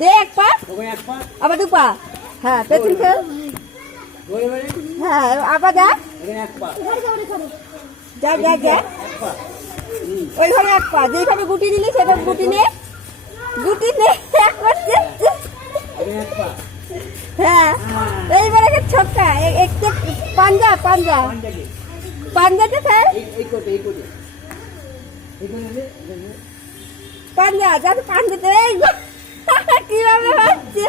দে এক পা আবার দু পা। হ্যাঁ পেছন ফেল। হ্যাঁ আবার যা যা যা যা ওইভাবে এক পা যেইভাবে গুটি দিলি সেটা গুটি নে একবার হ্যাঁ এইবারে ছক্কা একটু পাঞ্জা পাঞ্জাতে ফেল পাঞ্জা যাতে পাঞ্জাতে কিভাবে হচ্ছে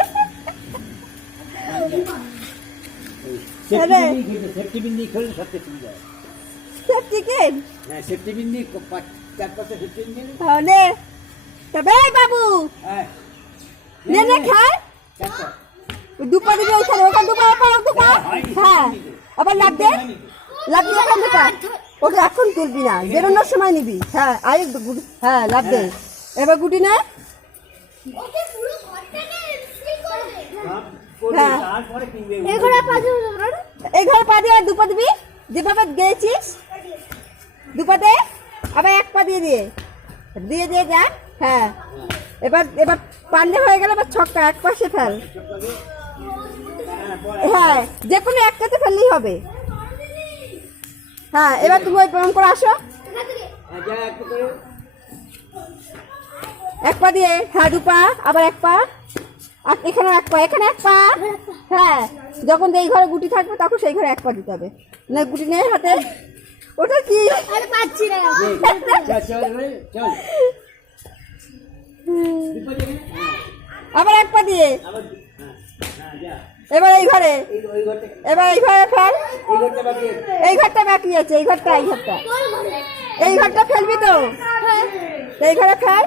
বাবু খায় দুপা দিবি ওইখানে ওখানে দুপা হ্যাঁ আবার লাভ দিয়ে ওখান দুপা ওকে এখন তুলবি না বেরোনোর সময় নিবি। হ্যাঁ হ্যাঁ লাভ দে এবার গুটি না হ্যাঁ এই ঘরে পা দিয়ে দুপা দিবি যেভাবে গেছিস দুপাতে আবার এক পা দিয়ে দিয়ে যা। হ্যাঁ এবার পান্ডে হয়ে গেলে এবার ছক্কা এক পাশে ফেল। হ্যাঁ যে কোনো একটাতে ফেললেই হবে। হ্যাঁ এবার তুমি ওই প্রমাণ করে আসো এক পা দিয়ে। হ্যাঁ দু পা আবার এক পা এখানে এক পা হ্যাঁ যখন এই ঘরে গুটি থাকবে তখন সেই ঘরে এক পা দিতে হবে না গুটি নেই হাতে ওটা কি পাচ্ছি না আবার এক পা দিয়ে এবার এই ঘরে ফেল। এই ঘরটা বাকি আছে এই ঘরটা ফেলবি তো এই ঘরে ফেল।